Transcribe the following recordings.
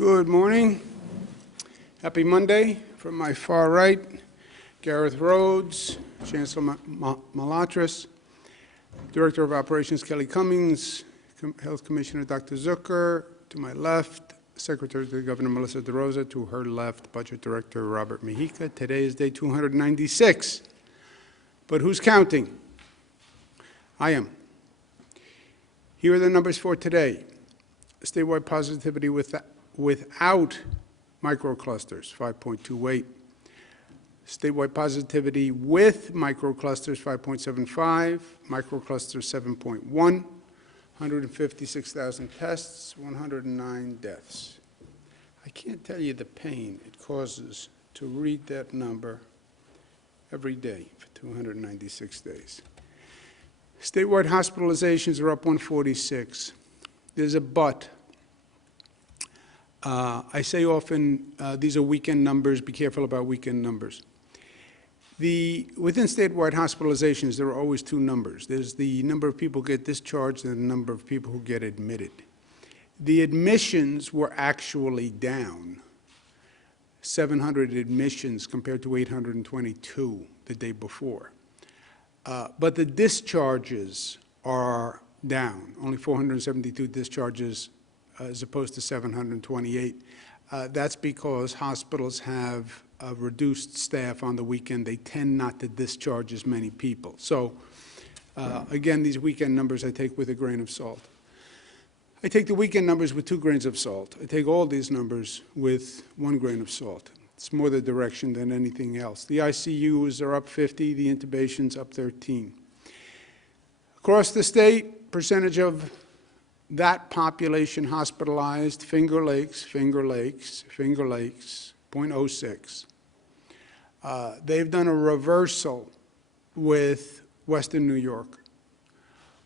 Good morning. Happy Monday. From my far right, Gareth Rhodes, Chancellor Malatras, Director of Operations Kelly Cummings, Health Commissioner Dr. Zucker. To my left, Secretary to the Governor Melissa DeRosa. To her left, Budget Director Robert Mejica. Today is day 296. But who's counting? I am. Here are the numbers for today. Statewide positivity without microclusters, 5.28. Statewide positivity with microclusters, 5.75. Microclusters, 7.1. 156,000 tests, 109 deaths. I can't tell you the pain it causes to read that number every day for 296 days. Statewide hospitalizations are up 146. There's a but. I say often these are weekend numbers. Be careful about weekend numbers. Within statewide hospitalizations, there are always two numbers. There's the number of people who get discharged and the number of people who get admitted. The admissions were actually down, 700 admissions compared to 822 the day before. But the discharges are down, only 472 discharges as opposed to 728. That's because hospitals have reduced staff on the weekend. They tend not to discharge as many people. So again, these weekend numbers I take with a grain of salt. I take the weekend numbers with 2 grains of salt. I take all these numbers with 1 grain of salt. It's more the direction than anything else. The ICUs are up 50, the intubations up 13. Across the state, percentage of that population hospitalized, Finger Lakes, 0.06. They've done a reversal with Western New York.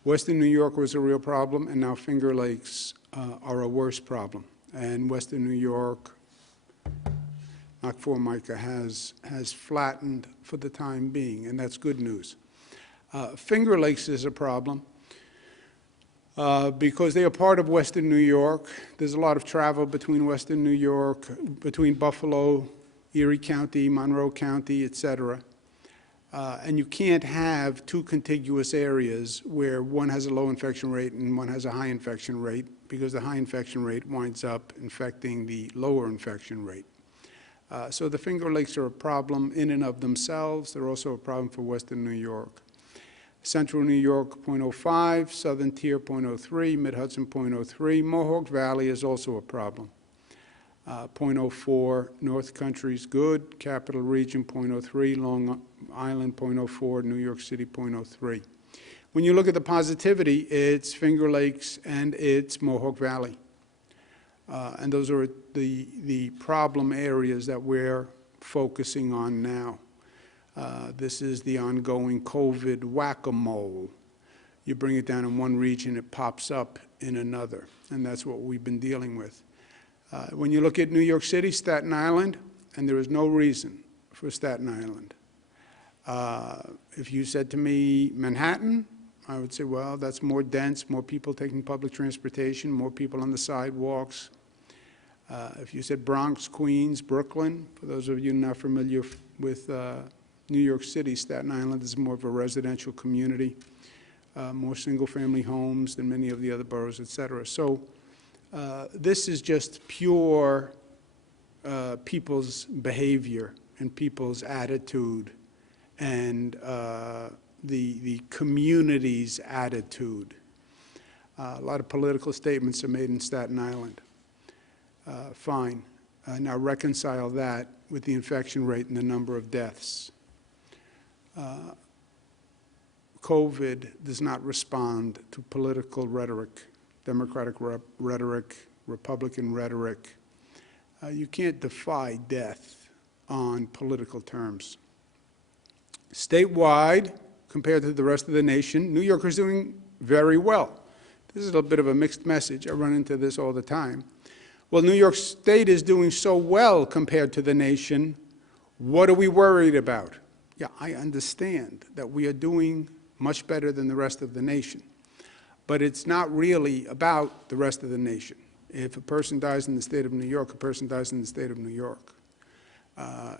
Western New York was a real problem, and now Finger Lakes are a worse problem. And Western New York, knock for Micah, has flattened for the time being, and that's good news. Finger Lakes is a problem. Because they are part of Western New York. There's a lot of travel between Western New York, between Buffalo, Erie County, Monroe County, et cetera. And you can't have 2 contiguous areas where one has a low infection rate and one has a high infection rate, because the high infection rate winds up infecting the lower infection rate. So the Finger Lakes are a problem in and of themselves. They're also a problem for Western New York. Central New York, 0.05, Southern Tier, 0.03, Mid-Hudson, 0.03. Mohawk Valley is also a problem. 0.04, North Country is good. Capital Region, 0.03, Long Island, 0.04, New York City, 0.03. When you look at the positivity, it's Finger Lakes and it's Mohawk Valley. And those are the problem areas that we're focusing on now. This is the ongoing COVID whack-a-mole. You bring it down in one region, it pops up in another, and that's what we've been dealing with. When you look at New York City, Staten Island, and there is no reason for Staten Island. If you said to me Manhattan, I would say, well, that's more dense, more people taking public transportation, more people on the sidewalks. If you said Bronx, Queens, Brooklyn, for those of you not familiar with New York City, Staten Island is more of a residential community, more single-family homes than many of the other boroughs, et cetera. So this is just pure people's behavior and people's attitude and the community's attitude. A lot of political statements are made in Staten Island. Fine. Now reconcile that with the infection rate and the number of deaths. COVID does not respond to political rhetoric, Democratic rhetoric, Republican rhetoric. You can't defy death on political terms. Statewide, compared to the rest of the nation, New York is doing very well. This is a bit of a mixed message. I run into this all the time. Well, New York State is doing so well compared to the nation. What are we worried about? Yeah, I understand that we are doing much better than the rest of the nation. But it's not really about the rest of the nation. If a person dies in the state of New York, a person dies in the state of New York.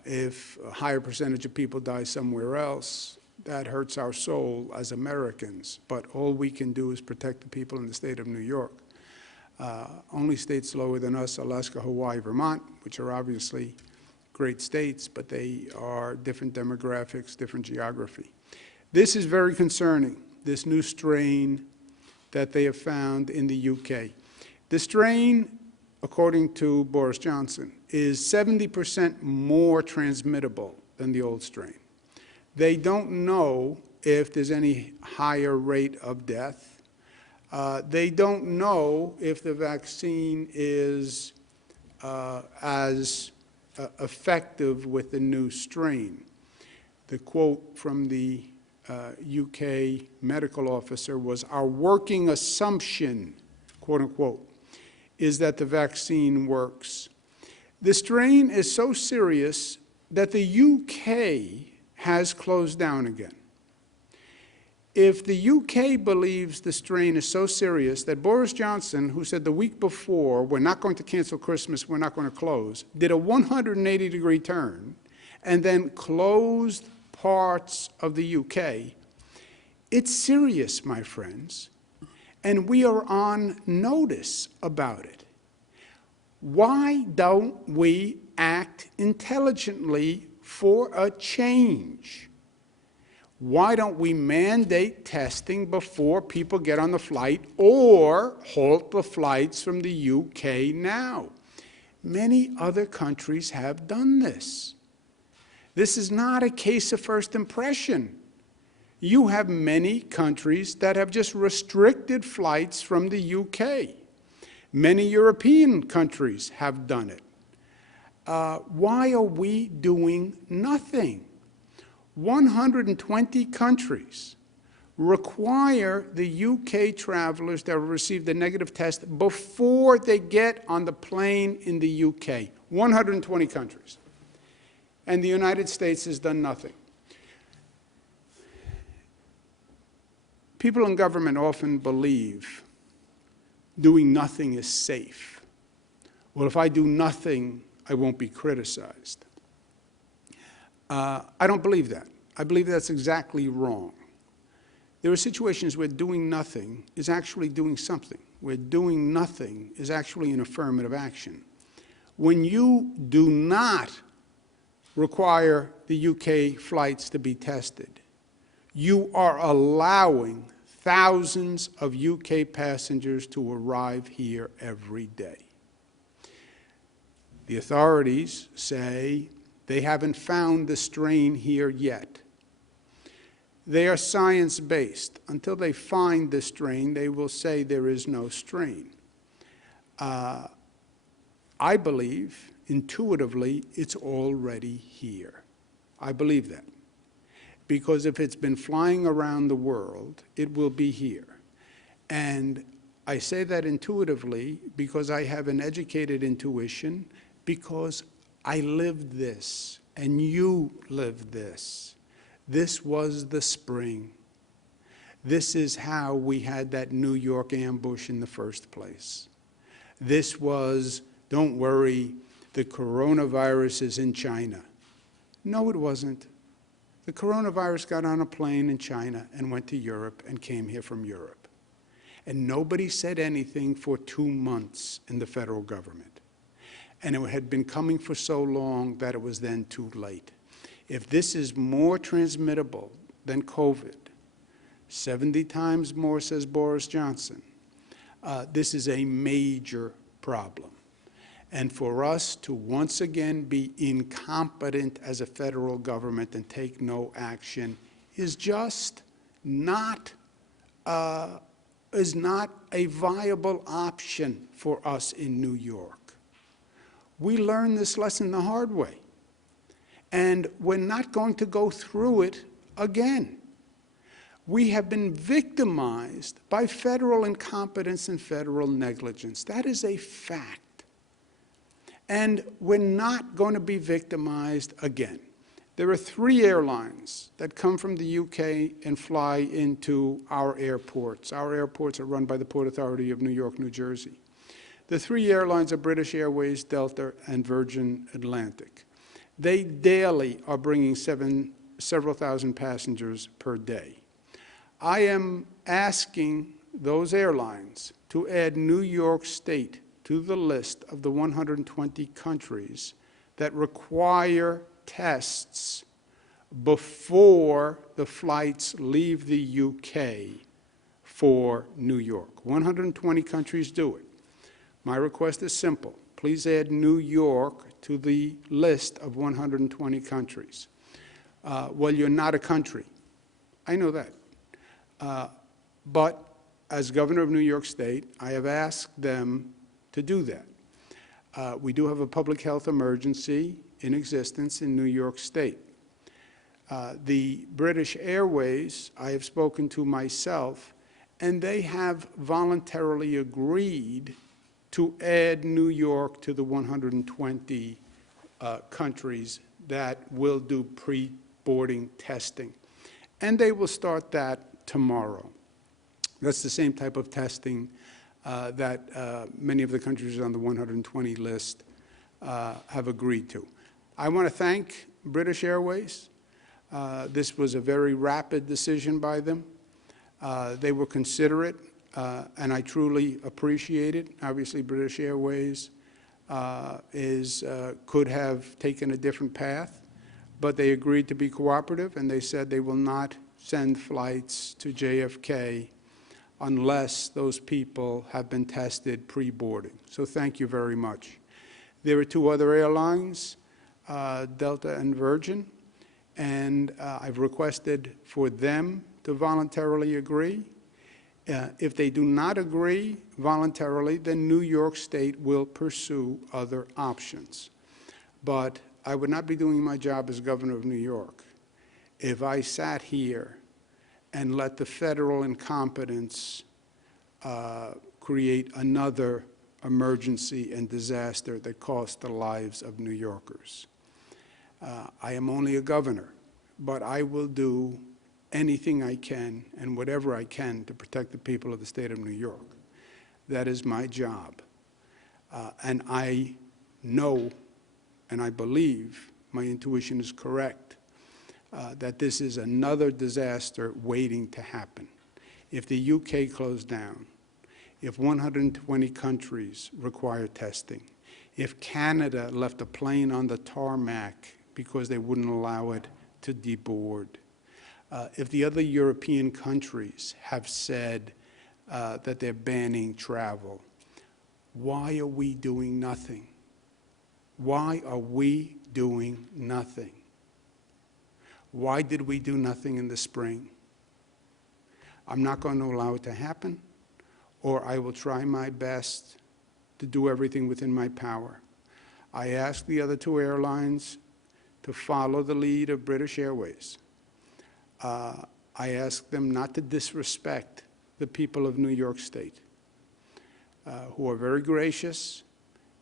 If a higher percentage of people die somewhere else, that hurts our soul as Americans. But all we can do is protect the people in the state of New York. Only states lower than us, Alaska, Hawaii, Vermont, which are obviously great states, but they are different demographics, different geography. This is very concerning, this new strain that they have found in the UK. The strain, according to Boris Johnson, is 70% more transmittable than the old strain. They don't know if there's any higher rate of death. They don't know if the vaccine is as effective with the new strain. The quote from the UK medical officer was, "Our working assumption," quote unquote, "is that the vaccine works." The strain is so serious that the UK has closed down again. If the UK believes the strain is so serious that Boris Johnson, who said the week before, we're not going to cancel Christmas, we're not going to close, did a 180-degree turn and then closed parts of the UK, it's serious, my friends, and we are on notice about it. Why don't we act intelligently for a change? Why don't we mandate testing before people get on the flight or halt the flights from the UK now? Many other countries have done this. This is not a case of first impression. You have many countries that have just restricted flights from the UK. Many European countries have done it. Why are we doing nothing? 120 countries require the UK travelers that have received a negative test before they get on the plane in the UK. 120 countries. And the United States has done nothing. People in government often believe doing nothing is safe. Well, if I do nothing, I won't be criticized. I don't believe that. I believe that's exactly wrong. There are situations where doing nothing is actually doing something, where doing nothing is actually an affirmative action. When you do not require the UK flights to be tested, you are allowing thousands of UK passengers to arrive here every day. The authorities say they haven't found the strain here yet. They are science-based. Until they find the strain, they will say there is no strain. I believe, intuitively, it's already here. I believe that. Because if it's been flying around the world, it will be here. And I say that intuitively because I have an educated intuition, because I lived this, and you lived this. This was the spring. This is how we had that New York ambush in the first place. This was, don't worry, the coronavirus is in China. No, it wasn't. The coronavirus got on a plane in China and went to Europe and came here from Europe. And nobody said anything for 2 months in the federal government. And it had been coming for so long that it was then too late. If this is more transmittable than COVID, 70 times more, says Boris Johnson, this is a major problem. And for us to once again be incompetent as a federal government and take no action is just not a viable option for us in New York. We learned this lesson the hard way, and we're not going to go through it again. We have been victimized by federal incompetence and federal negligence. That is a fact. And we're not going to be victimized again. There are 3 airlines that come from the UK and fly into our airports. Our airports are run by the Port Authority of New York, New Jersey. The three airlines are British Airways, Delta, and Virgin Atlantic. They daily are bringing several thousand passengers per day. I am asking those airlines to add New York State to the list of the 120 countries that require tests before the flights leave the UK for New York. 120 countries do it. My request is simple. Please add New York to the list of 120 countries. Well, you're not a country. I know that. But as governor of New York State, I have asked them to do that. We do have a public health emergency in existence in New York State. The British Airways, I have spoken to myself, and they have voluntarily agreed to add New York to the 120 countries that will do pre-boarding testing. And they will start that tomorrow. That's the same type of testing that many of the countries on the 120 list have agreed to. I want to thank British Airways. This was a very rapid decision by them. They were considerate, and I truly appreciate it. Obviously, British Airways could have taken a different path, but they agreed to be cooperative, and they said they will not send flights to JFK unless those people have been tested pre-boarding. So thank you very much. There are two other airlines, Delta and Virgin, and I've requested for them to voluntarily agree. If they do not agree voluntarily, then New York State will pursue other options. But I would not be doing my job as governor of New York if I sat here and let the federal incompetence create another emergency and disaster that cost the lives of New Yorkers. I am only a governor, but I will do anything I can and whatever I can to protect the people of the state of New York. That is my job. And I know and I believe my intuition is correct, that this is another disaster waiting to happen. If the UK closed down, if 120 countries require testing, if Canada left a plane on the tarmac because they wouldn't allow it to deboard, if the other European countries have said that they're banning travel, why are we doing nothing? Why are we doing nothing? Why did we do nothing in the spring? I'm not going to allow it to happen, or I will try my best to do everything within my power. I asked the other two airlines to follow the lead of British Airways. I asked them not to disrespect the people of New York State, who are very gracious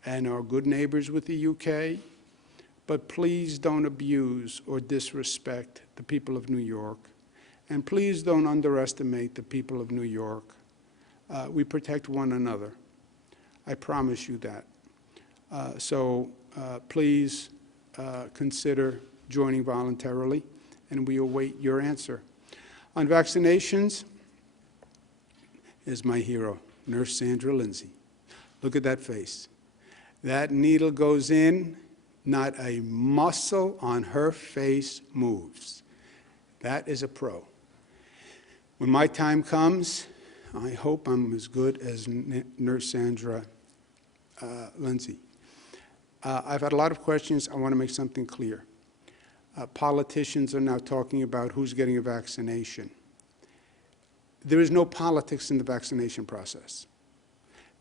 and are good neighbors with the UK, but please don't abuse or disrespect the people of New York, and please don't underestimate the people of New York. We protect one another. I promise you that. So please consider joining voluntarily, and we await your answer. On vaccinations, is my hero, Nurse Sandra Lindsay. Look at that face. That needle goes in, not a muscle on her face moves. That is a pro. When my time comes, I hope I'm as good as Nurse Sandra Lindsay. I've had a lot of questions. I want to make something clear. Politicians are now talking about who's getting a vaccination. There is no politics in the vaccination process.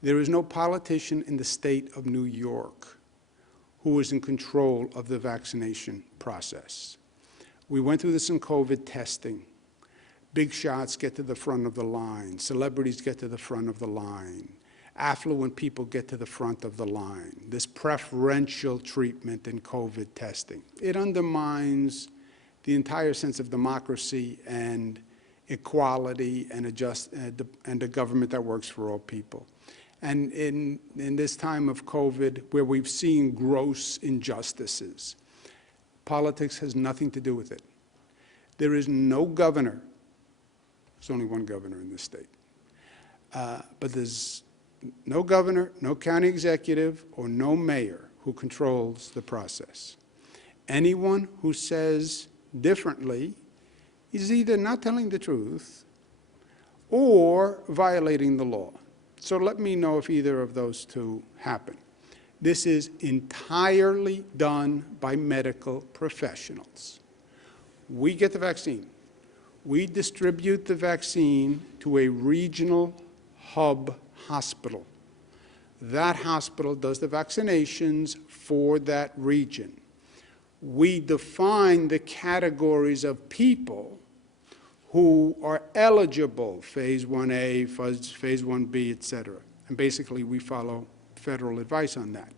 There is no politician in the state of New York who is in control of the vaccination process. We went through this in COVID testing. Big shots get to the front of the line. Celebrities get to the front of the line. Affluent people get to the front of the line. This preferential treatment in COVID testing. It undermines the entire sense of democracy and equality and a government that works for all people. And in this time of COVID, where we've seen gross injustices, politics has nothing to do with it. There is no governor, there's only one governor in this state, but there's no governor, no county executive, or no mayor who controls the process. Anyone who says differently is either not telling the truth or violating the law. So let me know if either of those two happen. This is entirely done by medical professionals. We get the vaccine. We distribute the vaccine to a regional hub hospital. That hospital does the vaccinations for that region. We define the categories of people who are eligible, phase 1A, phase 1B, et cetera. And basically, we follow federal advice on that.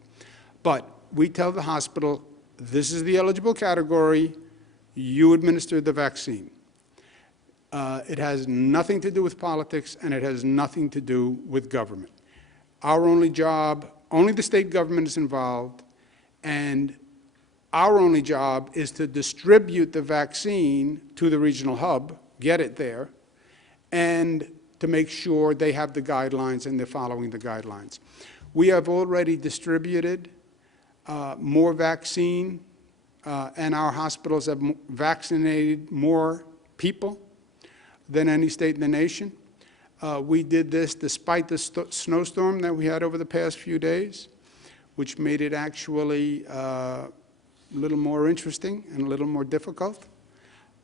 But we tell the hospital, this is the eligible category, you administer the vaccine. It has nothing to do with politics, and it has nothing to do with government. Our only job, only the state government is involved, and our only job is to distribute the vaccine to the regional hub, get it there, and to make sure they have the guidelines and they're following the guidelines. We have already distributed more vaccine, and our hospitals have vaccinated more people than any state in the nation. We did this despite the snowstorm that we had over the past few days, which made it actually a little more interesting and a little more difficult.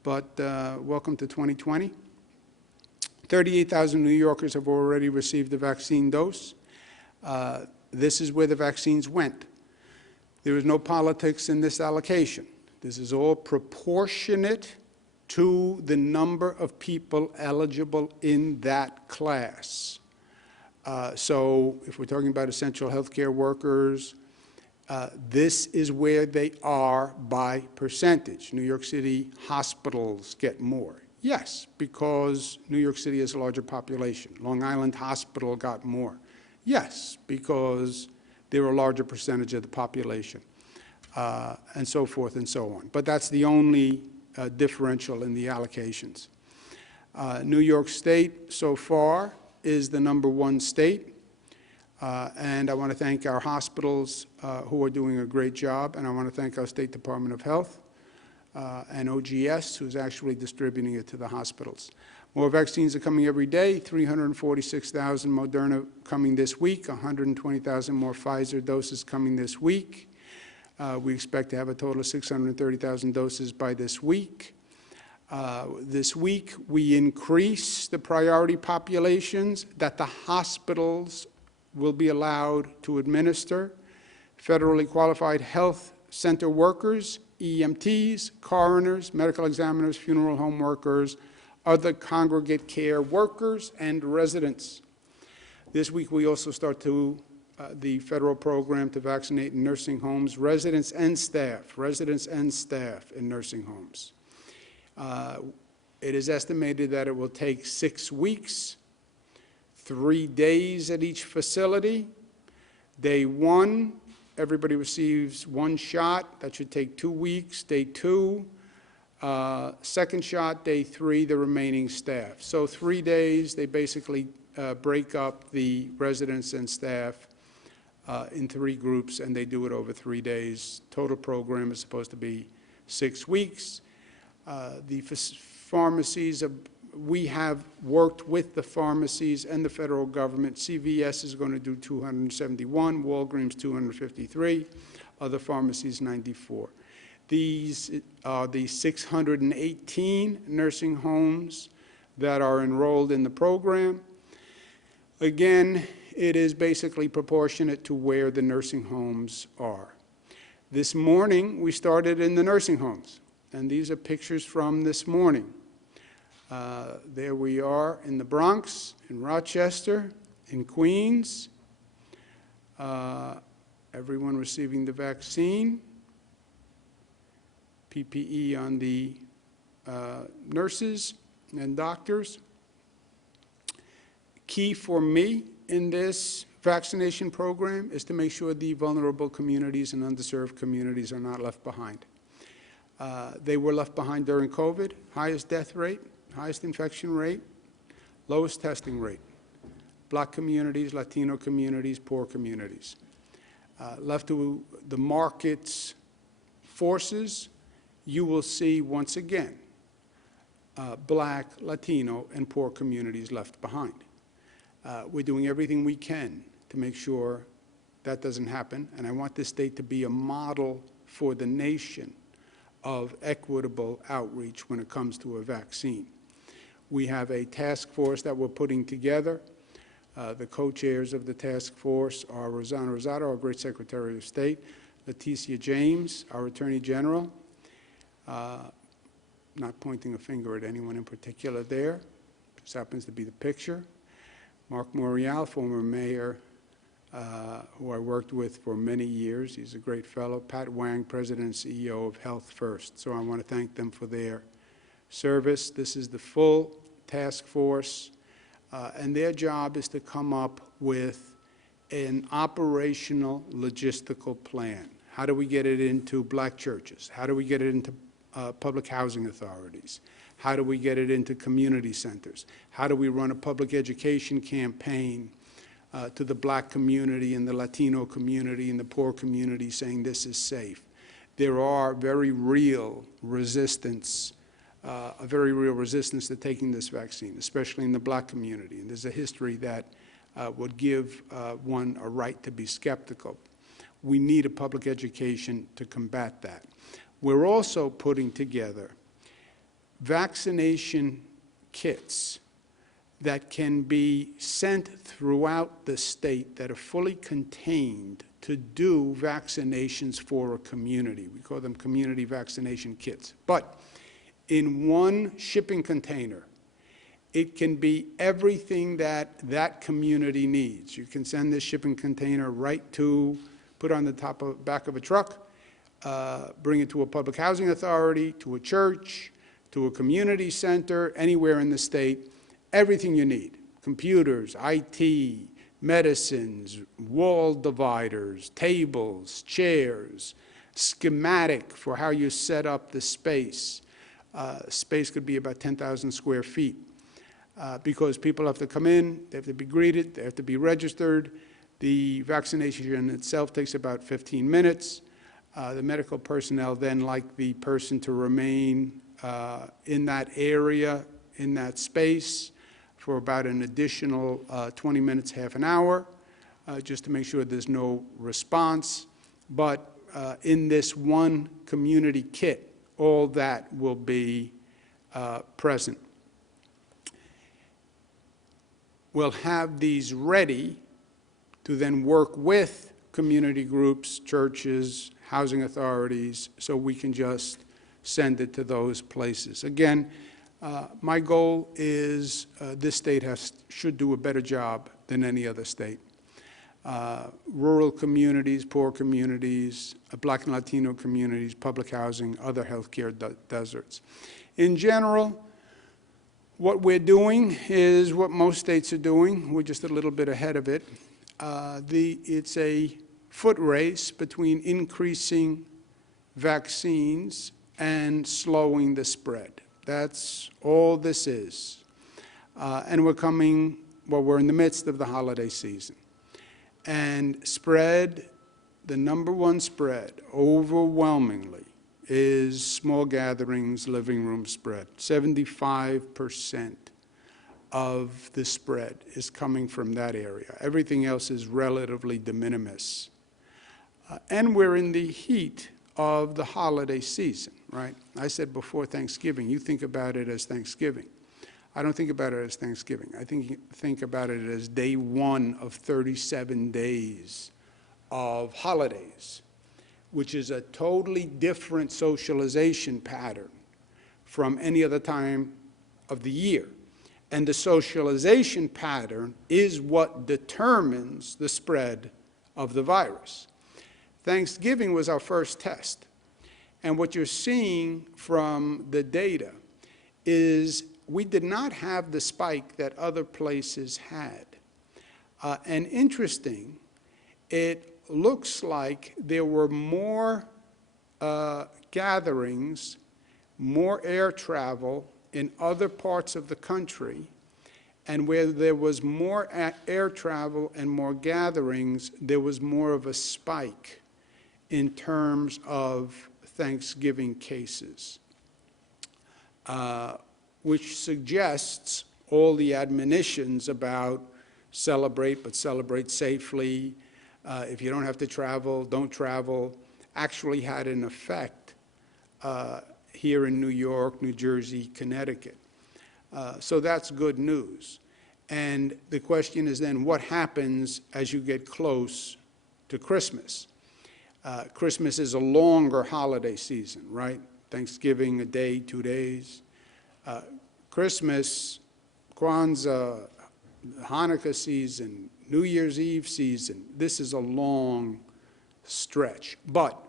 But welcome to 2020. 38,000 New Yorkers have already received the vaccine dose. This is where the vaccines went. There is no politics in this allocation. This is all proportionate to the number of people eligible in that class. So if we're talking about essential healthcare workers, this is where they are by percentage. New York City hospitals get more. Yes, because New York City has a larger population. Long Island Hospital got more. Yes, because they're a larger percentage of the population, and so forth and so on. But that's the only differential in the allocations. New York State, so far, is the #1 state. And I want to thank our hospitals who are doing a great job, and I want to thank our State Department of Health and OGS, who's actually distributing it to the hospitals. More vaccines are coming every day, 346,000 Moderna coming this week, 120,000 more Pfizer doses coming this week. We expect to have a total of 630,000 doses by this week. This week, we increase the priority populations that the hospitals will be allowed to administer. Federally qualified health center workers, EMTs, coroners, medical examiners, funeral home workers, other congregate care workers, and residents. This week, we also start the federal program to vaccinate in nursing homes, residents and staff in nursing homes. It is estimated that it will take 6 weeks, 3 days at each facility. Day 1, everybody receives 1 shot. That should take 2 weeks. Day 2, second shot. Day 3, the remaining staff. So 3 days, they basically break up the residents and staff in 3 groups, and they do it over 3 days. Total program is supposed to be 6 weeks. The pharmacies, we have worked with the pharmacies and the federal government. CVS is going to do 271, Walgreens 253, other pharmacies 94. These are the 618 nursing homes that are enrolled in the program. Again, it is basically proportionate to where the nursing homes are. This morning, we started in the nursing homes, and these are pictures from this morning. There we are in the Bronx, in Rochester, in Queens, everyone receiving the vaccine, PPE on the nurses and doctors. Key for me in this vaccination program is to make sure the vulnerable communities and underserved communities are not left behind. They were left behind during COVID, highest death rate, highest infection rate, lowest testing rate. Black communities, Latino communities, poor communities. Left to the market's forces, you will see once again Black, Latino, and poor communities left behind. We're doing everything we can to make sure that doesn't happen, and I want this state to be a model for the nation of equitable outreach when it comes to a vaccine. We have a task force that we're putting together. The co-chairs of the task force are Rosanna Rosado, our great Secretary of State, Leticia James, our Attorney General, not pointing a finger at anyone in particular there, this happens to be the picture, Mark Morial, former mayor, who I worked with for many years. He's a great fellow. Pat Wang, President and CEO of Health First. So I want to thank them for their service. This is the full task force, and their job is to come up with an operational logistical plan. How do we get it into Black churches? How do we get it into public housing authorities? How do we get it into community centers? How do we run a public education campaign to the Black community and the Latino community and the poor community saying this is safe? There are very real resistance, a very real resistance to taking this vaccine, especially in the Black community. And there's a history that would give one a right to be skeptical. We need a public education to combat that. We're also putting together vaccination kits that can be sent throughout the state that are fully contained to do vaccinations for a community. We call them community vaccination kits. But in one shipping container, it can be everything that that community needs. You can send this shipping container right to, put on the back of a truck, bring it to a public housing authority, to a church, to a community center, anywhere in the state, everything you need, computers, IT, medicines, wall dividers, tables, chairs, schematic for how you set up the space. Space could be about 10,000 square feet because people have to come in, they have to be greeted, they have to be registered. The vaccination itself takes about 15 minutes. The medical personnel then like the person to remain in that area, in that space, for about an additional 20 minutes, half an hour, just to make sure there's no response. But in this one community kit, all that will be present. We'll have these ready to then work with community groups, churches, housing authorities, so we can just send it to those places. Again, my goal is this state should do a better job than any other state. Rural communities, poor communities, Black and Latino communities, public housing, other healthcare deserts. In general, what we're doing is what most states are doing. We're just a little bit ahead of it. It's a foot race between increasing vaccines and slowing the spread. That's all this is. And we're in the midst of the holiday season. And spread, the number one spread, overwhelmingly, is small gatherings, living room spread. 75% of the spread is coming from that area. Everything else is relatively de minimis. And we're in the heat of the holiday season, right? I said before Thanksgiving, you think about it as Thanksgiving. I don't think about it as Thanksgiving. I think about it as day one of 37 days of holidays, which is a totally different socialization pattern from any other time of the year. And the socialization pattern is what determines the spread of the virus. Thanksgiving was our first test. And what you're seeing from the data is we did not have the spike that other places had. And interesting, it looks like there were more gatherings, more air travel in other parts of the country, and where there was more air travel and more gatherings, there was more of a spike in terms of Thanksgiving cases, which suggests all the admonitions about celebrate, but celebrate safely. If you don't have to travel, don't travel, actually had an effect here in New York, New Jersey, Connecticut. So that's good news. And the question is then, what happens as you get close to Christmas? Christmas is a longer holiday season, right? Thanksgiving, a day, 2 days. Christmas, Kwanzaa, Hanukkah season, New Year's Eve season, this is a long stretch. But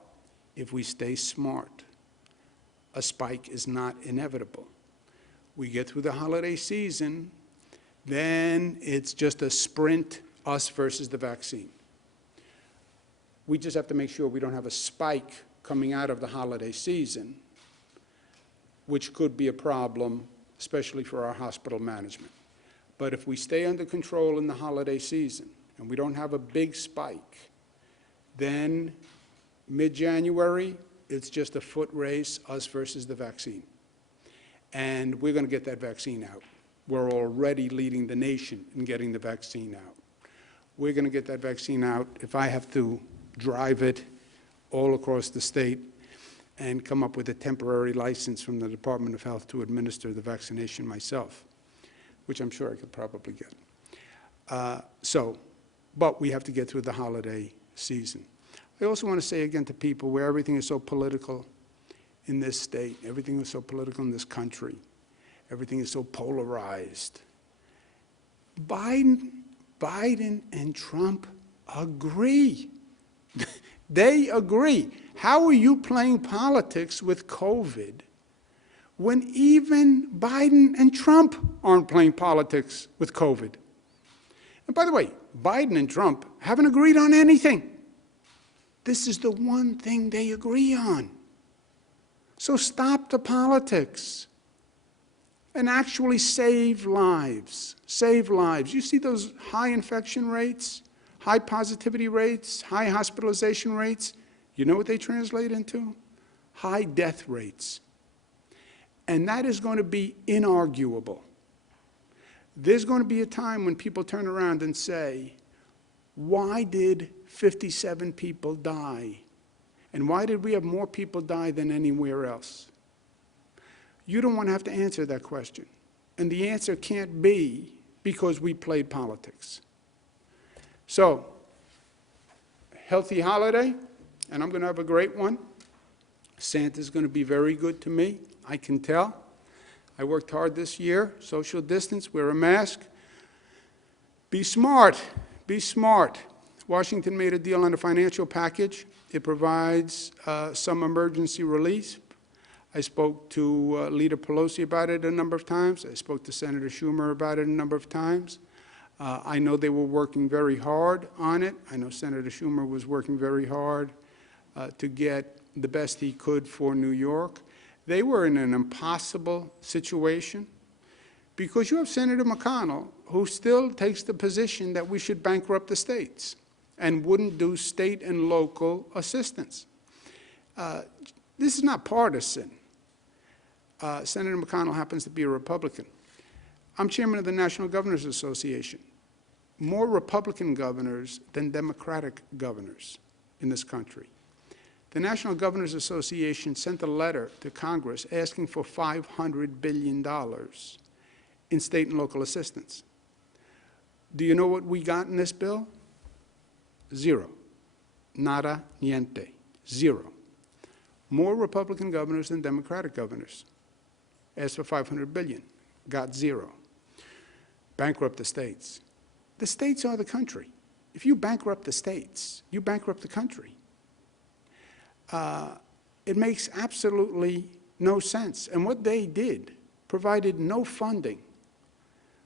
if we stay smart, a spike is not inevitable. We get through the holiday season, then it's just a sprint, us versus the vaccine. We just have to make sure we don't have a spike coming out of the holiday season, which could be a problem, especially for our hospital management. But if we stay under control in the holiday season and we don't have a big spike, then mid-January, it's just a foot race, us versus the vaccine. And we're going to get that vaccine out. We're already leading the nation in getting the vaccine out. We're going to get that vaccine out if I have to drive it all across the state and come up with a temporary license from the Department of Health to administer the vaccination myself, which I'm sure I could probably get. But we have to get through the holiday season. I also want to say again to people where everything is so political in this state, everything is so political in this country, everything is so polarized. Biden and Trump agree. They agree. How are you playing politics with COVID when even Biden and Trump aren't playing politics with COVID? And by the way, Biden and Trump haven't agreed on anything. This is the one thing they agree on. So stop the politics and actually save lives. Save lives. You see those high infection rates, high positivity rates, high hospitalization rates? You know what they translate into? High death rates. And that is going to be inarguable. There's going to be a time when people turn around and say, why did 57 people die? And why did we have more people die than anywhere else? You don't want to have to answer that question. And the answer can't be because we played politics. So, healthy holiday, and I'm going to have a great one. Santa's going to be very good to me, I can tell. I worked hard this year, social distance, wear a mask. Be smart, be smart. Washington made a deal on a financial package. It provides some emergency relief. I spoke to Leader Pelosi about it a number of times. I spoke to Senator Schumer about it a number of times. I know they were working very hard on it. I know Senator Schumer was working very hard to get the best he could for New York. They were in an impossible situation because you have Senator McConnell, who still takes the position that we should bankrupt the states and wouldn't do state and local assistance. This is not partisan. Senator McConnell happens to be a Republican. I'm chairman of the National Governors Association. More Republican governors than Democratic governors in this country. The National Governors Association sent a letter to Congress asking for $500 billion in state and local assistance. Do you know what we got in this bill? Zero. Nada, niente. Zero. More Republican governors than Democratic governors asked for $500 billion, got zero. Bankrupt the states. The states are the country. If you bankrupt the states, you bankrupt the country. It makes absolutely no sense. And what they did provided no funding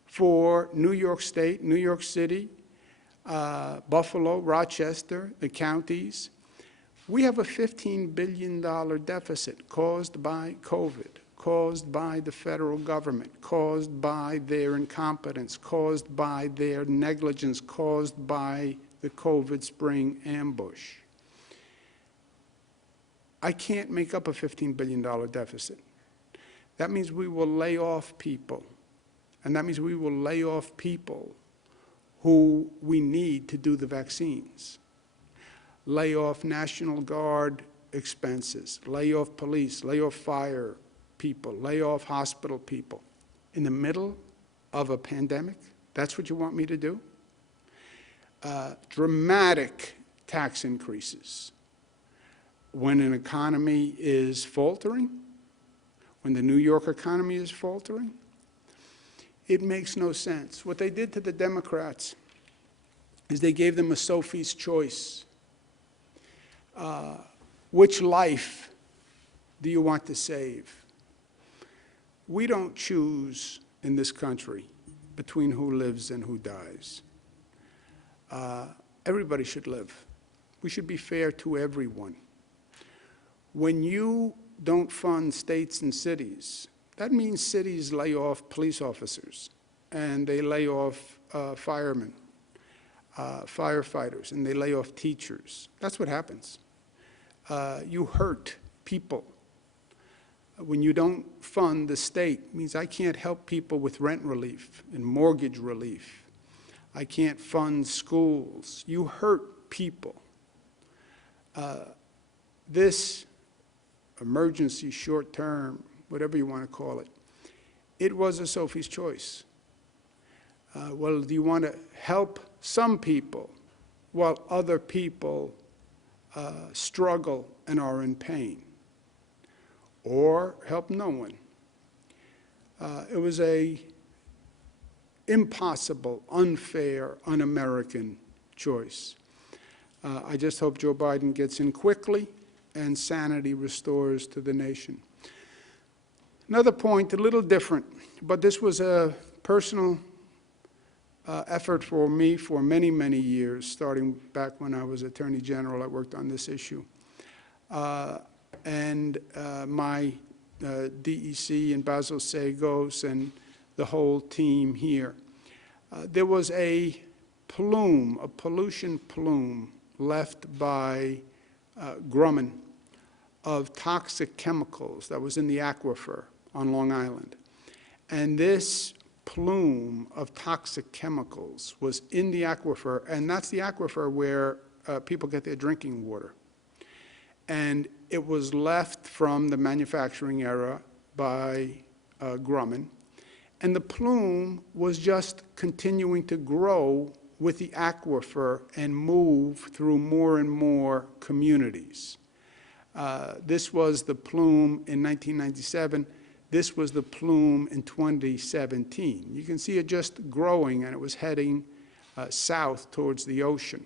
for New York State, New York City, Buffalo, Rochester, the counties. We have a $15 billion deficit caused by COVID, caused by the federal government, caused by their incompetence, caused by their negligence, caused by the COVID spring ambush. I can't make up a $15 billion deficit. That means we will lay off people, and that means we will lay off people who we need to do the vaccines. Lay off National Guard expenses, lay off police, lay off fire people, lay off hospital people. In the middle of a pandemic, that's what you want me to do? Dramatic tax increases. When an economy is faltering, when the New York economy is faltering, it makes no sense. What they did to the Democrats is they gave them a Sophie's choice. Which life do you want to save? We don't choose in this country between who lives and who dies. Everybody should live. We should be fair to everyone. When you don't fund states and cities, that means cities lay off police officers, and they lay off firemen, firefighters, and they lay off teachers. That's what happens. You hurt people. When you don't fund the state, it means I can't help people with rent relief and mortgage relief. I can't fund schools. You hurt people. This emergency, short-term, whatever you want to call it, it was a Sophie's choice. Well, do you want to help some people while other people struggle and are in pain? Or help no one? It was a impossible, unfair, un-American choice. I just hope Joe Biden gets in quickly and sanity restores to the nation. Another point, a little different, but this was a personal effort for me for many, many years, starting back when I was Attorney General. I worked on this issue. My DEC and Basil Sagos and the whole team here. There was a plume, a pollution plume left by Grumman of toxic chemicals that was in the aquifer on Long Island. And this plume of toxic chemicals was in the aquifer, and that's the aquifer where people get their drinking water. And it was left from the manufacturing era by Grumman. And the plume was just continuing to grow with the aquifer and move through more and more communities. This was the plume in 1997. This was the plume in 2017. You can see it just growing, and it was heading south towards the ocean.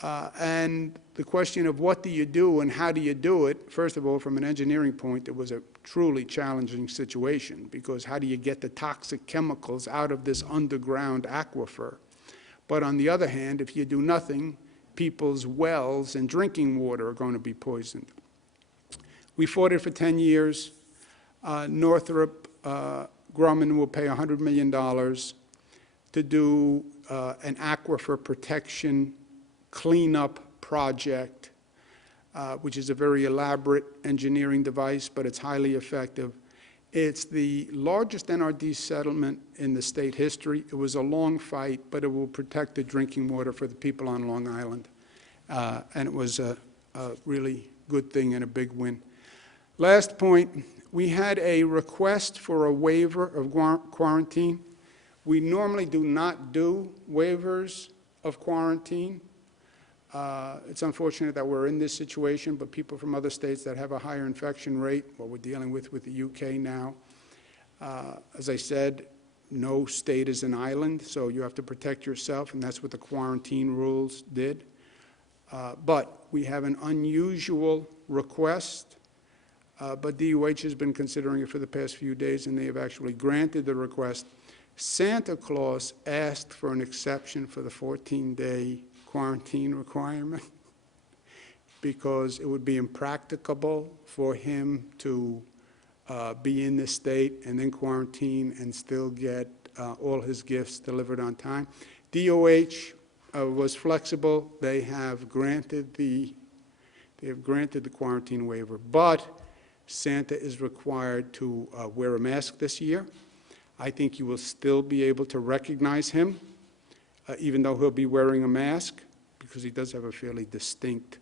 And the question of what do you do and how do you do it, first of all, from an engineering point, it was a truly challenging situation, because how do you get the toxic chemicals out of this underground aquifer? But on the other hand, if you do nothing, people's wells and drinking water are going to be poisoned. We fought it for 10 years. Northrop Grumman will pay $100 million to do an aquifer protection cleanup project, which is a very elaborate engineering device, but it's highly effective. It's the largest NRD settlement in the state history. It was a long fight, but it will protect the drinking water for the people on Long Island. And it was a really good thing and a big win. Last point, we had a request for a waiver of quarantine. We normally do not do waivers of quarantine. It's unfortunate that we're in this situation, but people from other states that have a higher infection rate, what we're dealing with the UK now, as I said, no state is an island, so you have to protect yourself, and that's what the quarantine rules did. But we have an unusual request, but DOH has been considering it for the past few days, and they have actually granted the request. Santa Claus asked for an exception for the 14-day quarantine requirement because it would be impracticable for him to be in this state and then quarantine and still get all his gifts delivered on time. DOH was flexible. They have granted the quarantine waiver, but Santa is required to wear a mask this year. I think you will still be able to recognize him, even though he'll be wearing a mask, because he does have a fairly distinct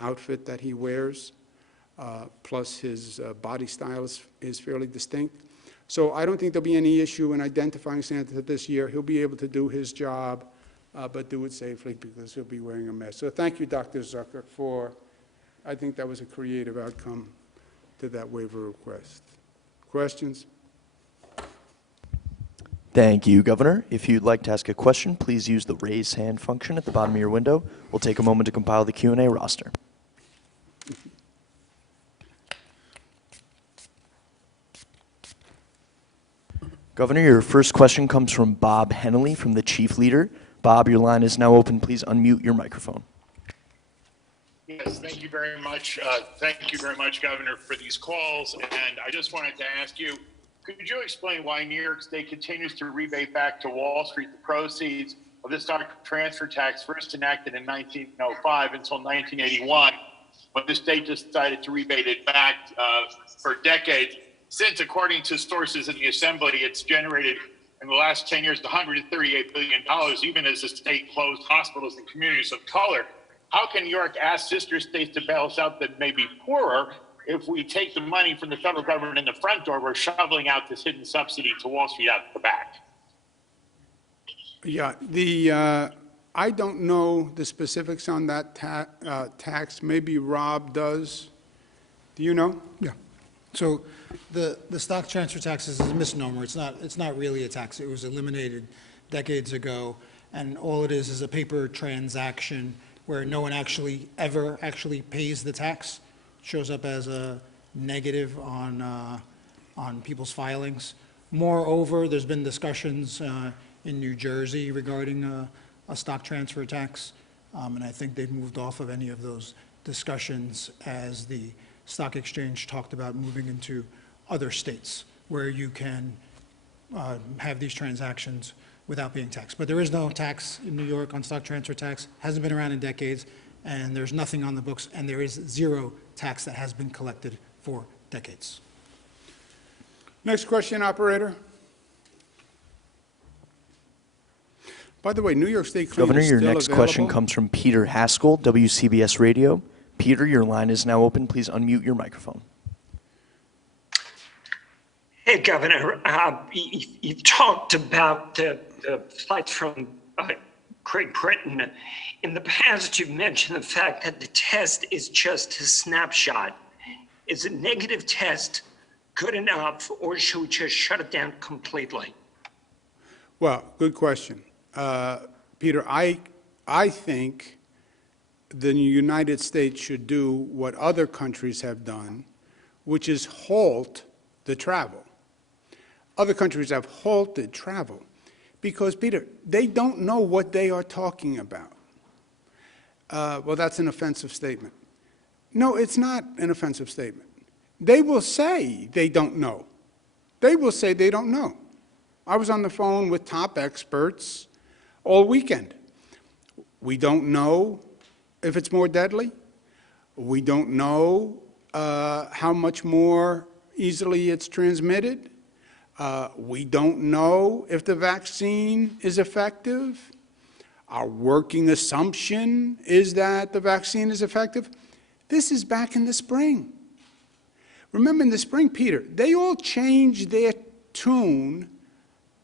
outfit that he wears, plus his body style is fairly distinct. So I don't think there'll be any issue in identifying Santa this year. He'll be able to do his job, but do it safely because he'll be wearing a mask. So thank you, Dr. Zucker, for, I think that was a creative outcome to that waiver request. Questions? Thank you, Governor. If you'd like to ask a question, please use the raise hand function at the bottom of your window. We'll take a moment to compile the Q&A roster. Governor, your first question comes from Bob Hennelly from the Chief Leader. Bob, your line is now open. Please unmute your microphone. Yes, thank you very much. Thank you very much, Governor, for these calls. And I just wanted to ask you, could you explain why New York State continues to rebate back to Wall Street the proceeds of the stock transfer tax first enacted in 1905 until 1981, when the state decided to rebate it back for decades? Since, according to sources in the Assembly, it's generated in the last 10 years $138 billion, even as the state closed hospitals and communities of color. How can New York ask sister states to bail us out that may be poorer if we take the money from the federal government in the front door? We're shoveling out this hidden subsidy to Wall Street out the back. Yeah, I don't know the specifics on that tax. Maybe Rob does. Do you know? Yeah. So the stock transfer tax is a misnomer. It's not really a tax. It was eliminated decades ago, and all it is a paper transaction where no one ever actually pays the tax. It shows up as a negative on people's filings. Moreover, there's been discussions in New Jersey regarding a stock transfer tax, and I think they've moved off of any of those discussions as the stock exchange talked about moving into other states where you can have these transactions without being taxed. But there is no tax in New York on stock transfer tax, hasn't been around in decades, and there's nothing on the books, and there is zero tax that has been collected for decades. Next question, operator. By the way, New York State claim Governor, is your still next available. question comes from Peter Haskell, WCBS Radio. Peter, your line is now open. Please unmute your microphone. Hey, Governor, you talked about the flights from Great Britain. In the past, you've mentioned the fact that the test is just a snapshot. Is a negative test good enough, or should we just shut it down completely? Well, good question. Peter, I think the United States should do what other countries have done, which is halt the travel. Other countries have halted travel because, Peter, they don't know what they are talking about. Well, that's an offensive statement. No, it's not an offensive statement. They will say they don't know. They will say they don't know. I was on the phone with top experts all weekend. We don't know if it's more deadly. We don't know how much more easily it's transmitted. We don't know if the vaccine is effective. Our working assumption is that the vaccine is effective. This is back in the spring. Remember in the spring, Peter, they all changed their tune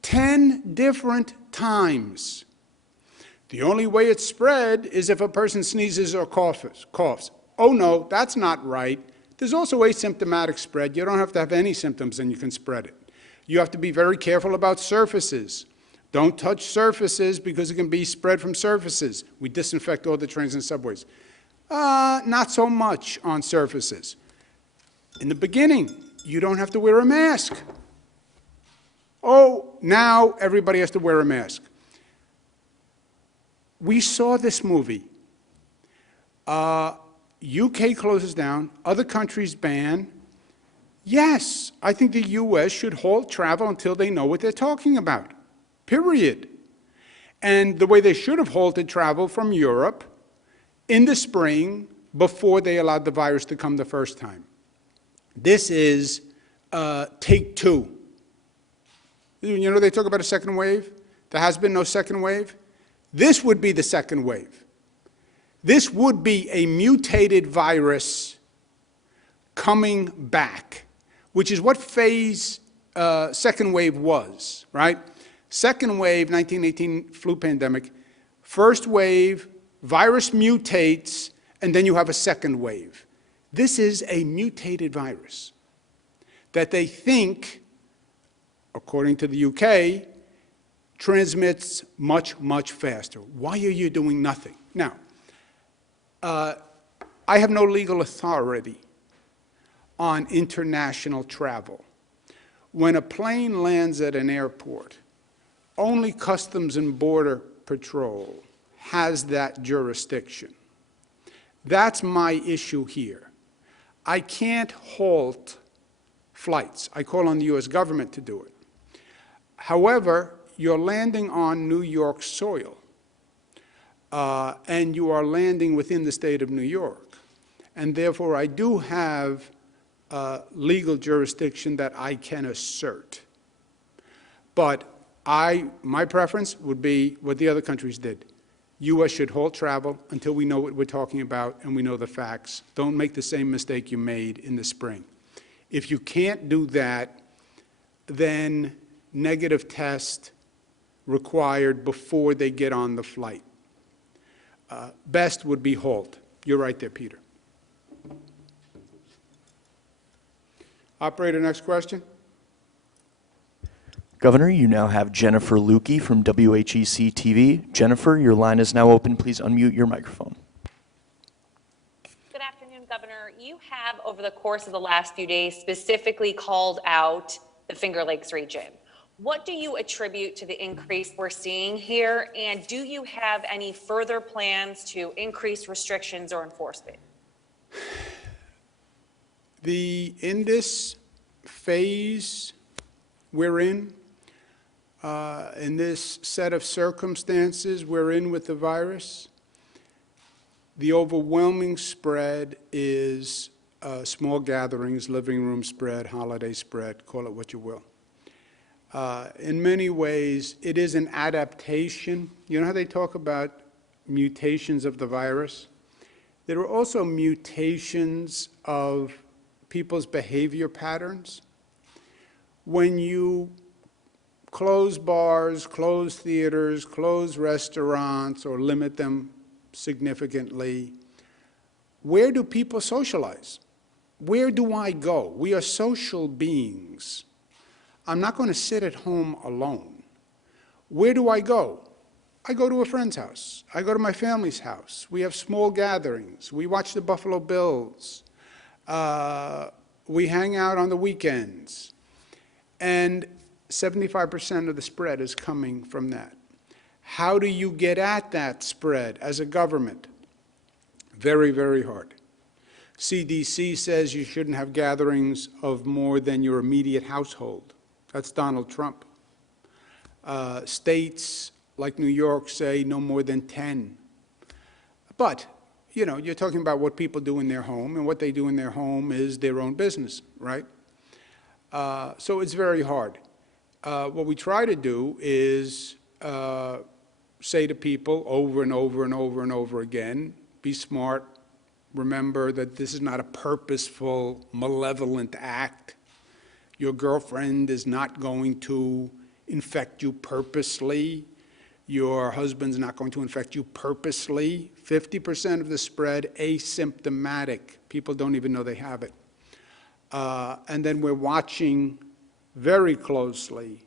10 different times. The only way it's spread is if a person sneezes or coughs. Oh no, that's not right. There's also asymptomatic spread. You don't have to have any symptoms and you can spread it. You have to be very careful about surfaces. Don't touch surfaces because it can be spread from surfaces. We disinfect all the trains and subways. Not so much on surfaces. In the beginning, you don't have to wear a mask. Oh, now everybody has to wear a mask. We saw this movie. UK closes down, other countries ban. Yes, I think the US should halt travel until they know what they're talking about, period. And the way they should have halted travel from Europe in the spring before they allowed the virus to come the first time. This is take two. You know, they talk about a second wave. There has been no second wave. This would be the second wave. This would be a mutated virus coming back, which is what phase second wave was, right? Second wave, 1918 flu pandemic. First wave, virus mutates, and then you have a second wave. This is a mutated virus that they think, according to the UK, transmits much, much faster. Why are you doing nothing? Now, I have no legal authority on international travel. When a plane lands at an airport, only Customs and Border Patrol has that jurisdiction. That's my issue here. I can't halt flights. I call on the US government to do it. However, you're landing on New York soil, and you are landing within the state of New York. And therefore, I do have legal jurisdiction that I can assert. But my preference would be what the other countries did. U.S. should halt travel until we know what we're talking about and we know the facts. Don't make the same mistake you made in the spring. If you can't do that, then negative test required before they get on the flight. Best would be halt. You're right there, Peter. Operator, next question. Governor, you now have Jennifer Lukey from WHEC TV. Jennifer, your line is now open. Please unmute your microphone. Good afternoon, Governor. You have, over the course of the last few days, specifically called out the Finger Lakes region. What do you attribute to the increase we're seeing here? And do you have any further plans to increase restrictions or enforcement? In this phase we're in this set of circumstances we're in with the virus, the overwhelming spread is small gatherings, living room spread, holiday spread, call it what you will. In many ways, it is an adaptation. You know how they talk about mutations of the virus? There are also mutations of people's behavior patterns. When you close bars, close theaters, close restaurants, or limit them significantly, where do people socialize? Where do I go? We are social beings. I'm not going to sit at home alone. Where do I go? I go to a friend's house. I go to my family's house. We have small gatherings. We watch the Buffalo Bills. We hang out on the weekends. And 75% of the spread is coming from that. How do you get at that spread as a government? Very, very hard. CDC says you shouldn't have gatherings of more than your immediate household. That's Donald Trump. States like New York say no more than 10. But, you know, you're talking about what people do in their home, and what they do in their home is their own business, right? So it's very hard. What we try to do is say to people over and over and over and over again, be smart, remember that this is not a purposeful, malevolent act. Your girlfriend is not going to infect you purposely. Your husband's not going to infect you purposely. 50% of the spread asymptomatic. People don't even know they have it. And then we're watching very closely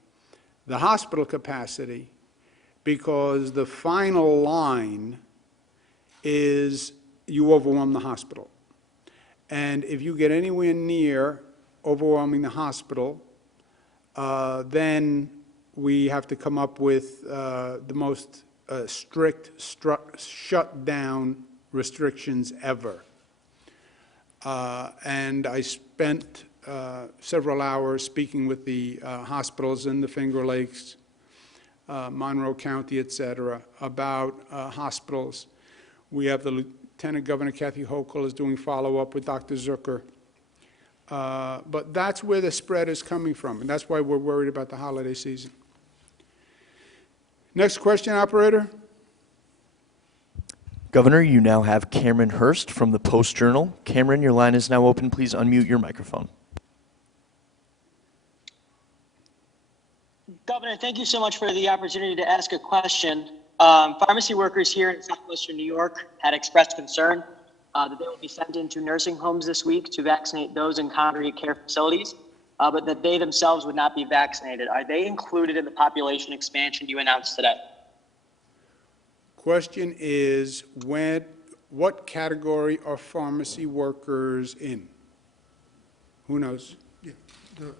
the hospital capacity, because the final line is you overwhelm the hospital. And if you get anywhere near overwhelming the hospital, then we have to come up with the most strict shutdown restrictions ever. And I spent several hours speaking with the hospitals in the Finger Lakes, Monroe County, et cetera, about hospitals. We have the Lieutenant Governor Kathy Hochul is doing follow-up with Dr. Zucker. But that's where the spread is coming from, and that's why we're worried about the holiday season. Next question, operator. Governor, you now have Cameron Hurst from the Post-Journal. Cameron, your line is now open. Please unmute your microphone. Governor, thank you so much for the opportunity to ask a question. Pharmacy workers here in southwestern New York had expressed concern that they will be sent into nursing homes this week to vaccinate those in congregate care facilities, but that they themselves would not be vaccinated. Are they included in the population expansion you announced today? Question is, what category are pharmacy workers in? Who knows? Yeah,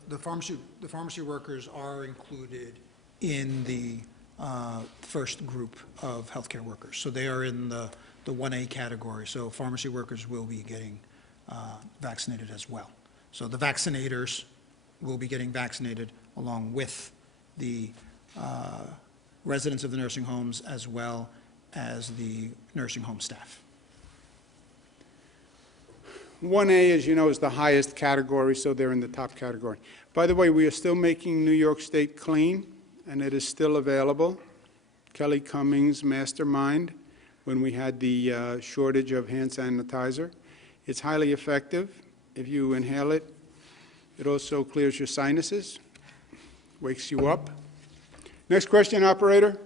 the pharmacy workers are included in the first group of healthcare workers. So they are in the 1A category. So pharmacy workers will be getting vaccinated as well. So the vaccinators will be getting vaccinated along with the residents of the nursing homes as well as the nursing home staff. 1A, as you know, is the highest category, so they're in the top category. By the way, we are still making New York State clean, and it is still available. Kelly Cummings, mastermind, when we had the shortage of hand sanitizer. It's highly effective. If you inhale it, it also clears your sinuses, wakes you up. Next question, operator.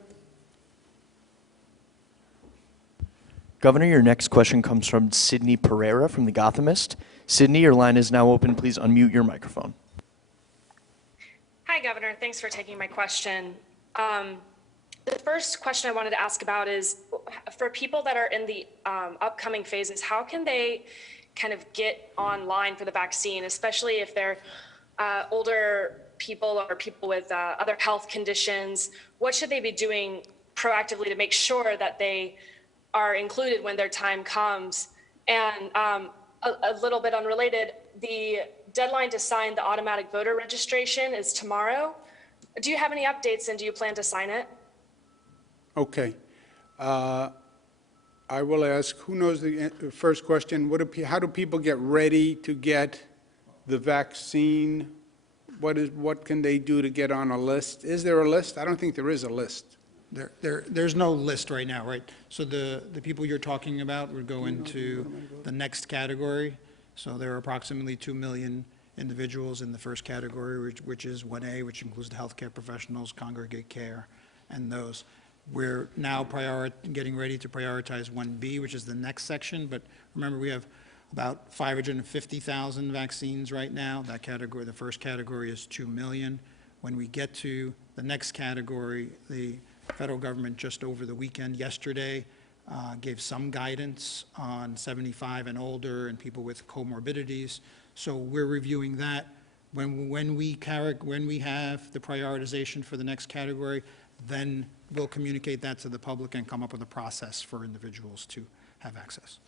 Governor, your next question comes from Sydney Pereira from The Gothamist. Sydney, your line is now open. Please unmute your microphone. Hi, Governor. Thanks for taking my question. The first question I wanted to ask about is, for people that are in the upcoming phases, how can they kind of get online for the vaccine, especially if they're older people or people with other health conditions? What should they be doing proactively to make sure that they are included when their time comes? And a little bit unrelated, the deadline to sign the automatic voter registration is tomorrow. Do you have any updates, and do you plan to sign it? Okay. I will ask, who knows the first question? How do people get ready to get the vaccine? What can they do to get on a list? Is there a list? I don't think there is a list. There's no list right now, right? So the people you're talking about would go into the next category. So there are approximately 2 million individuals in the first category, which is 1A, which includes the healthcare professionals, congregate care, and those. We're now getting ready to prioritize 1B, which is the next section. But remember, we have about 550,000 vaccines right now. That category, the first category, is 2 million. When we get to the next category, the federal government just over the weekend, yesterday, gave some guidance on 75 and older and people with comorbidities. So we're reviewing that. When we have the prioritization for the next category, then we'll communicate that to the public and come up with a process for individuals to have access.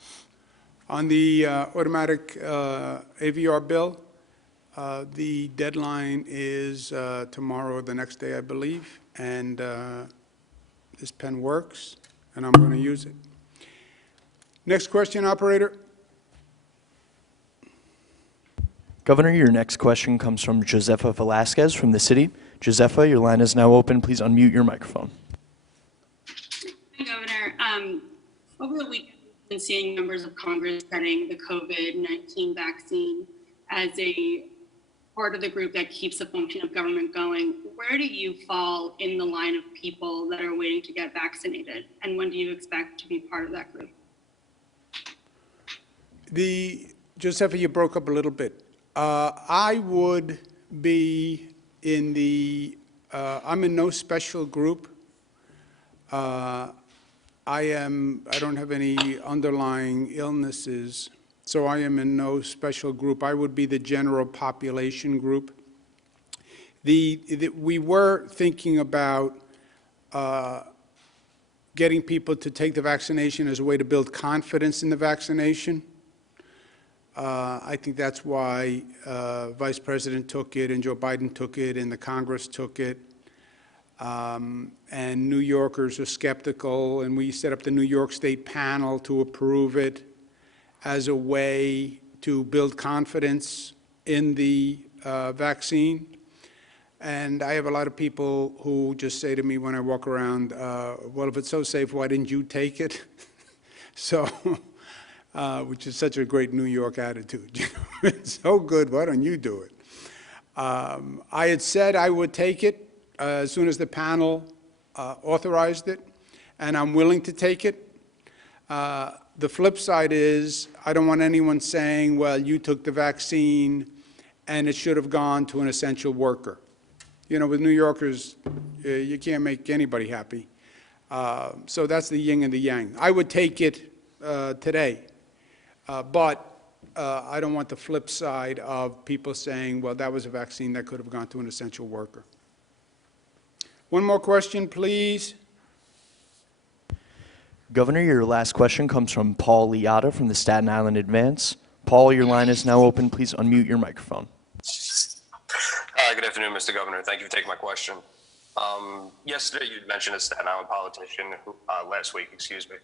On the automatic AVR bill, the deadline is tomorrow or the next day, I believe, and this pen works, and I'm going to use it. Next question, operator. Governor, your next question comes from Josefa Velasquez from the City. Josefa, your line is now open. Please unmute your microphone. Hi, Governor. Over the weekend, we've been seeing members of Congress citing the COVID-19 vaccine as a part of the group that keeps the function of government going. Where do you fall in the line of people that are waiting to get vaccinated? And when do you expect to be part of that group? Josefa, you broke up a little bit. I would be in I'm in no special group. I don't have any underlying illnesses, so I am in no special group. I would be the general population group. We were thinking about getting people to take the vaccination as a way to build confidence in the vaccination. I think that's why Vice President took it, and Joe Biden took it, and the Congress took it. And New Yorkers are skeptical, and we set up the New York State panel to approve it as a way to build confidence in the vaccine. And I have a lot of people who just say to me when I walk around, well, if it's so safe, why didn't you take it? So, which is such a great New York attitude. You know? It's so good, why don't you do it? I had said I would take it as soon as the panel authorized it, and I'm willing to take it. The flip side is I don't want anyone saying, well, you took the vaccine and it should have gone to an essential worker. You know, with New Yorkers, you can't make anybody happy. So that's the yin and the yang. I would take it today, but I don't want the flip side of people saying, well, that was a vaccine that could have gone to an essential worker. One more question, please. Governor, your last question comes from Paul Liotta from the Staten Island Advance. Paul, your line is now open. Please unmute your microphone. Good afternoon, Mr. Governor. Thank you for taking my question. Yesterday, you mentioned a Staten Island politician, last week, excuse me,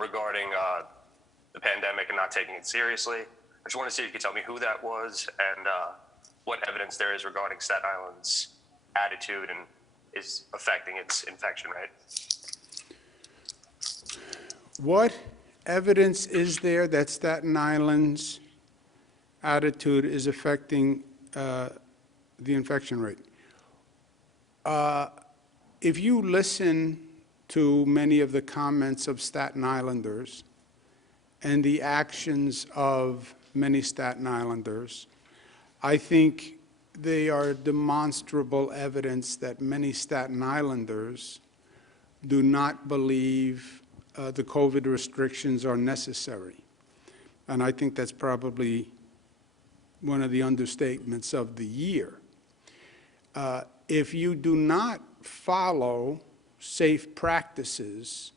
regarding the pandemic and not taking it seriously. I just want to see if you could tell me who that was and what evidence there is regarding Staten Island's attitude and is affecting its infection rate. What evidence is there that Staten Island's attitude is affecting the infection rate? If you listen to many of the comments of Staten Islanders and the actions of many Staten Islanders, I think they are demonstrable evidence that many Staten Islanders do not believe the COVID restrictions are necessary. And I think that's probably one of the understatements of the year. If you do not follow safe practices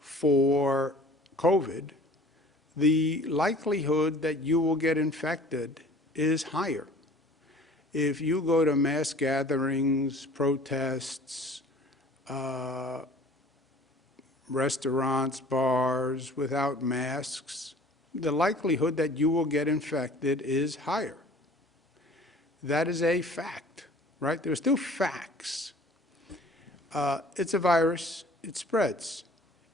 for COVID, the likelihood that you will get infected is higher. If you go to mass gatherings, protests, restaurants, bars without masks, the likelihood that you will get infected is higher. That is a fact, right? There are still facts. It's a virus. It spreads.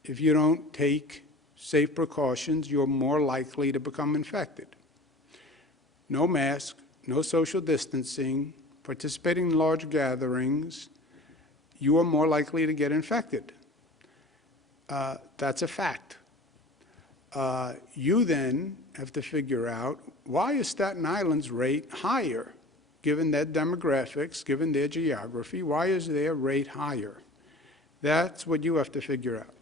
If you don't take safe precautions, you're more likely to become infected. No mask, no social distancing, participating in large gatherings, you are more likely to get infected. That's a fact. You then have to figure out, why is Staten Island's rate higher? Given their demographics, given their geography, why is their rate higher? That's what you have to figure out.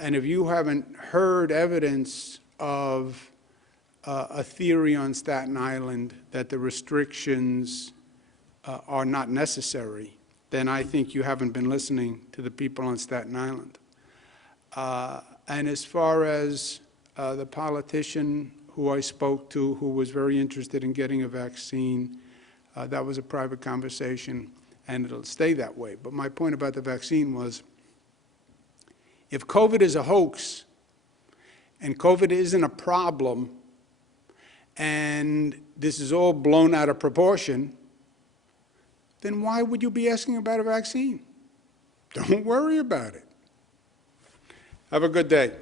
And if you haven't heard evidence of a theory on Staten Island that the restrictions are not necessary, then I think you haven't been listening to the people on Staten Island. And as far as the politician who I spoke to, who was very interested in getting a vaccine, that was a private conversation, and it'll stay that way. But my point about the vaccine was, if COVID is a hoax, and COVID isn't a problem, and this is all blown out of proportion, then why would you be asking about a vaccine? Don't worry about it. Have a good day.